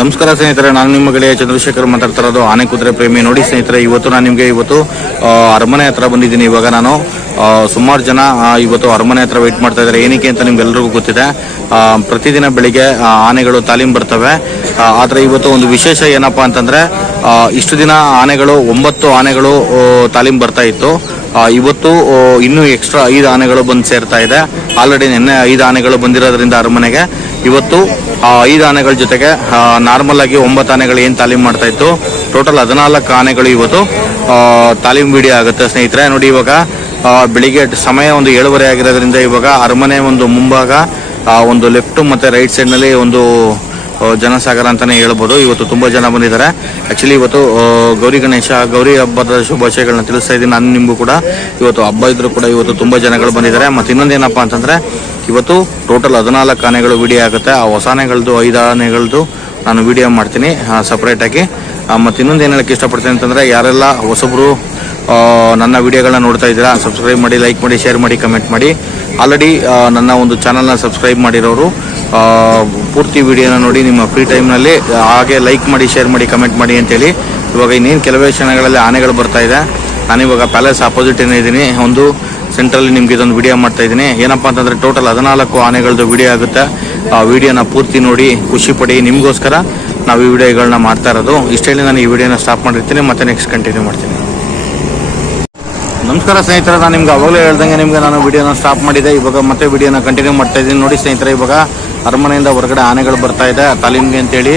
ನಮಸ್ಕಾರ ಸ್ನೇಹಿತರೆ, ನಾನು ನಿಮ್ಮ ಗೆಳೆಯ ಚಂದ್ರಶೇಖರ್ ಮಾತಾಡ್ತಾ ಇರೋದು ಆನೆ ಕುದುರೆ ಪ್ರೇಮಿ. ನೋಡಿ ಸ್ನೇಹಿತರೆ, ಇವತ್ತು ನಾನು ನಿಮಗೆ ಅರಮನೆ ಹತ್ರ ಬಂದಿದ್ದೀನಿ. ಇವಾಗ ನಾನು ಸುಮಾರು ಜನ ಇವತ್ತು ಅರಮನೆ ಹತ್ರ ವೇಟ್ ಮಾಡ್ತಾ ಇದ್ದಾರೆ. ಏನಕ್ಕೆ ಅಂತ ನಿಮ್ಗೆಲ್ರಿಗೂ ಗೊತ್ತಿದೆ. ಪ್ರತಿದಿನ ಬೆಳಿಗ್ಗೆ ಆನೆಗಳು ತಾಲೀಮ್ ಬರ್ತವೆ. ಆದರೆ ಇವತ್ತು ಒಂದು ವಿಶೇಷ ಏನಪ್ಪಾ ಅಂತಂದ್ರೆ, ಇಷ್ಟು ದಿನ ಆನೆಗಳು 9 ಆನೆಗಳು ತಾಲೀಮ್ ಬರ್ತಾ ಇತ್ತು. ಇವತ್ತು ಇನ್ನೂ ಎಕ್ಸ್ಟ್ರಾ 5 ಆನೆಗಳು ಬಂದು ಸೇರ್ತಾ ಇದೆ. ಆಲ್ರೆಡಿ ನಿನ್ನೆ 5 ಆನೆಗಳು ಬಂದಿರೋದ್ರಿಂದ ಅರಮನೆಗೆ ಇವತ್ತು 5 ಆನೆಗಳ ಜೊತೆಗೆ ನಾರ್ಮಲ್ ಆಗಿ 9 ಆನೆಗಳು ಏನು ತಾಲೀಮ್ ಮಾಡ್ತಾ ಇತ್ತು, ಟೋಟಲ್ 14 ಆನೆಗಳು ಇವತ್ತು ತಾಲೀಮ್ ವಿಡಿಯೋ ಆಗುತ್ತೆ ಸ್ನೇಹಿತರೆ. ನೋಡಿ, ಇವಾಗ ಬೆಳಿಗ್ಗೆ ಸಮಯ ಒಂದು 7:30 ಆಗಿರೋದ್ರಿಂದ ಇವಾಗ ಅರಮನೆ ಒಂದು ಮುಂಭಾಗ ಒಂದು ಲೆಫ್ಟ್ ಮತ್ತೆ ರೈಟ್ ಸೈಡ್ ನಲ್ಲಿ ಒಂದು ಜನಸಾಗರ ಅಂತಾನೆ ಹೇಳ್ಬೋದು. ಇವತ್ತು ತುಂಬಾ ಜನ ಬಂದಿದ್ದಾರೆ. ಆಕ್ಚುಲಿ ಇವತ್ತು ಗೌರಿ ಹಬ್ಬದ ಶುಭಾಶಯಗಳನ್ನ ತಿಳಿಸ್ತಾ ಇದ್ದೀನಿ. ನಾನು ನಿಮಗೂ ಕೂಡ ಇವತ್ತು ಹಬ್ಬ ಇದ್ರು ಕೂಡ ಇವತ್ತು ತುಂಬಾ ಜನಗಳು ಬಂದಿದ್ದಾರೆ. ಮತ್ತೆ ಇನ್ನೊಂದೇನಪ್ಪಾ ಅಂತಂದ್ರೆ, ಇವತ್ತು ಟೋಟಲ್ 14 ಆನೆಗಳು ವಿಡಿಯೋ ಆಗುತ್ತೆ. ಆ ಹೊಸ ಆನೆಗಳದ್ದು 5 ಆನೆಗಳದ್ದು ನಾನು ವಿಡಿಯೋ ಮಾಡ್ತೀನಿ ಸಪ್ರೇಟ್ ಆಗಿ. ಮತ್ತೆ ಇನ್ನೊಂದು ಏನು ಹೇಳಕ್ಕೆ ಇಷ್ಟಪಡ್ತೀನಿ ಅಂತಂದ್ರೆ, ಯಾರೆಲ್ಲ ಹೊಸಬ್ರು ನನ್ನ ವಿಡಿಯೋಗಳನ್ನ ನೋಡ್ತಾ ಇದ್ದೀರಾ, ಸಬ್ಸ್ಕ್ರೈಬ್ ಮಾಡಿ, ಲೈಕ್ ಮಾಡಿ, ಶೇರ್ ಮಾಡಿ, ಕಮೆಂಟ್ ಮಾಡಿ. ಆಲ್ರೆಡಿ ನನ್ನ ಒಂದು ಚಾನಲ್ನ ಸಬ್ಸ್ಕ್ರೈಬ್ ಮಾಡಿರೋರು ಪೂರ್ತಿ ವಿಡಿಯೋನ ನೋಡಿ ನಿಮ್ಮ ಫ್ರೀ ಟೈಮ್ನಲ್ಲಿ ಹಾಗೆ ಲೈಕ್ ಮಾಡಿ, ಶೇರ್ ಮಾಡಿ, ಕಮೆಂಟ್ ಮಾಡಿ ಅಂತೇಳಿ. ಇವಾಗ ಇನ್ನೇನು ಕೆಲವೇ ಕ್ಷಣಗಳಲ್ಲಿ ಆನೆಗಳು ಬರ್ತಾ ಇದೆ. ನಾನಿವಾಗ ಪ್ಯಾಲೇಸ್ ಆಪೋಸಿಟ್ ಇದ್ದೀನಿ. ಒಂದು ಸೆಂಟ್ರಲ್ಲಿ ನಿಮ್ಗೆ ಇದೊಂದು ವಿಡಿಯೋ ಮಾಡ್ತಾ ಇದ್ದೀನಿ. ಏನಪ್ಪಾ ಅಂತಂದ್ರೆ, ಟೋಟಲ್ 14 ಆನೆಗಳದ್ದು ವಿಡಿಯೋ ಆಗುತ್ತೆ. ಆ ವಿಡಿಯೋನ ಪೂರ್ತಿ ನೋಡಿ ಖುಷಿ ಪಡಿ. ನಿಮಗೋಸ್ಕರ ನಾವು ಈ ವಿಡಿಯೋಗಳನ್ನ ಮಾಡ್ತಾ ಇರೋದು. ಇಷ್ಟೇಳಿ ನಾನು ಈ ವಿಡಿಯೋನ ಸ್ಟಾಪ್ ಮಾಡಿರ್ತೀನಿ, ಮತ್ತೆ ನೆಕ್ಸ್ಟ್ ಕಂಟಿನ್ಯೂ ಮಾಡ್ತೀನಿ. ನಮಸ್ಕಾರ ಸ್ನೇಹಿತರೆ, ನಾನು ನಿಮ್ಗೆ ಅವಾಗಲೇ ಹೇಳ್ದಂಗೆ ನಿಮ್ಗೆ ನಾನು ವಿಡಿಯೋನ ಸ್ಟಾಪ್ ಮಾಡಿದೆ. ಇವಾಗ ಮತ್ತೆ ವಿಡಿಯೋನ ಕಂಟಿನ್ಯೂ ಮಾಡ್ತಾ ಇದ್ದೀನಿ. ನೋಡಿ ಸ್ನೇಹಿತರೆ, ಇವಾಗ ಅರಮನೆಯಿಂದ ಹೊರಗಡೆ ಆನೆಗಳು ಬರ್ತಾ ಇದೆ ತಾಲೀಮ್ಗೆ ಅಂತೇಳಿ.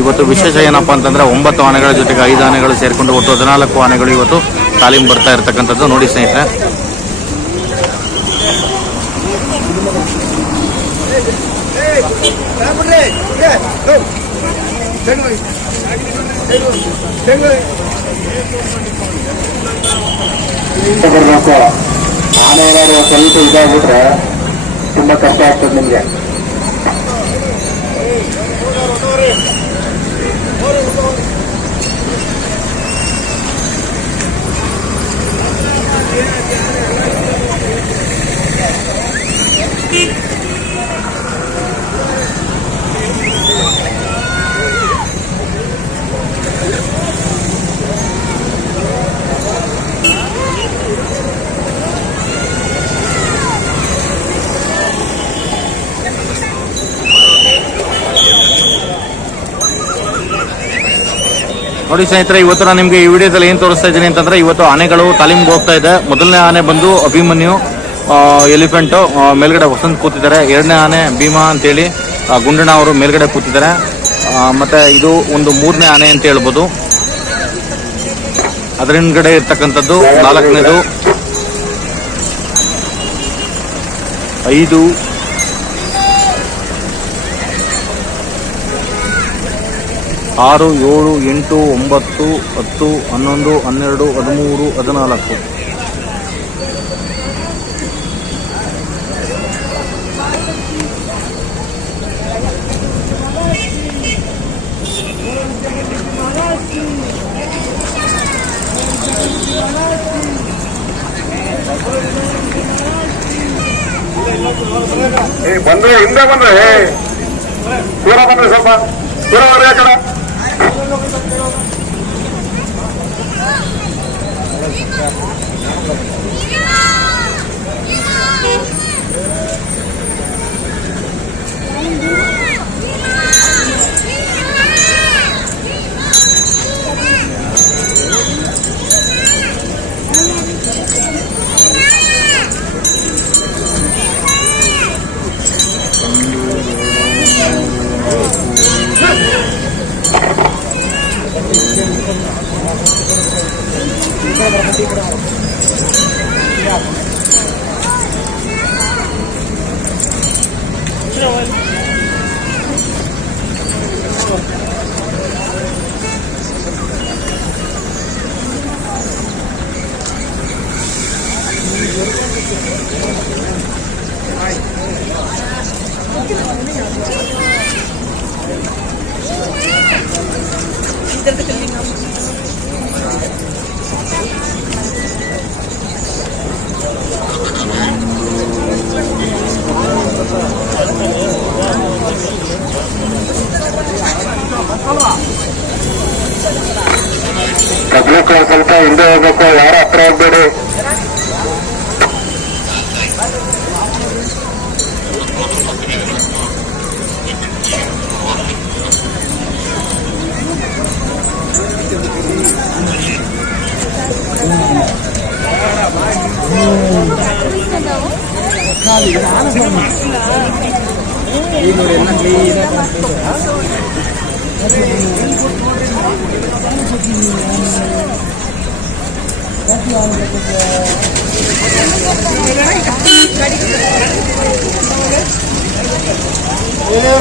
ಇವತ್ತು ವಿಶೇಷ ಏನಪ್ಪಾ ಅಂತಂದ್ರೆ, 9 ಆನೆಗಳ ಜೊತೆಗೆ 5 ಆನೆಗಳು ಸೇರ್ಕೊಂಡು ಒಟ್ಟು 14 ಆನೆಗಳು ಇವತ್ತು ತಾಲೀಮ್ ಬರ್ತಾ ಇರ್ತಕ್ಕಂಥದ್ದು. ನೋಡಿ ಸ್ನೇಹಿತರೆ, ಆನೆ ಏನಾದ್ರು ಸ್ವಲ್ಪ ಇದಾಗ್ಬಿಟ್ರೆ ತುಂಬಾ ಕಷ್ಟ ಆಗ್ತದೆ ನಿಮ್ಗೆ. ನೋಡಿ ಸ್ನೇಹಿತರೆ, ಇವತ್ತು ನಾನು ನಿಮಗೆ ಈ ವಿಡಿಯೋದಲ್ಲಿ ಏನು ತೋರಿಸ್ತಾ ಇದ್ದೀನಿ ಅಂತಂದ್ರೆ, ಇವತ್ತು ಆನೆಗಳು ತಾಲೀಮ್ಗೆ ಹೋಗ್ತಾ ಇದೆ. ಮೊದಲನೇ ಆನೆ ಬಂದು ಅಭಿಮನ್ಯು ಎಲಿಫೆಂಟ್, ಮೇಲ್ಗಡೆ ವಸಂತ್ ಕೂತಿದ್ದಾರೆ. 2ನೇ ಆನೆ ಭೀಮಾ ಅಂತೇಳಿ ಗುಂಡಣ್ಣ ಅವರು ಮೇಲ್ಗಡೆ ಕೂತಿದ್ದಾರೆ. ಮತ್ತೆ ಇದು ಒಂದು 3ನೇ ಆನೆ ಅಂತ ಹೇಳ್ಬೋದು. ಅದರ ಹಿಂದ್ಗಡೆ ಇರ್ತಕ್ಕಂಥದ್ದು 4ನೇದು, 5, 6, 7, 8, 9, 10, 11, 12, 13, 14. ಬಂದ್ರೆ ಹಿಂದೆ ಬಂದ್ರೆ ದೂರ ಬಂದ್ರೆ ಸ್ವಲ್ಪ ದೂರ ಬರ್ರಿ ಆ ಕಡೆ. ಪಬ್ಲಿಕ್ ಸ್ವಲ್ಪ ಹಿಂದೆ ಹೋಗ್ಬೇಕು, ಯಾರು ಹತ್ರ ಹೋಗ್ಬೇಡಿ. Video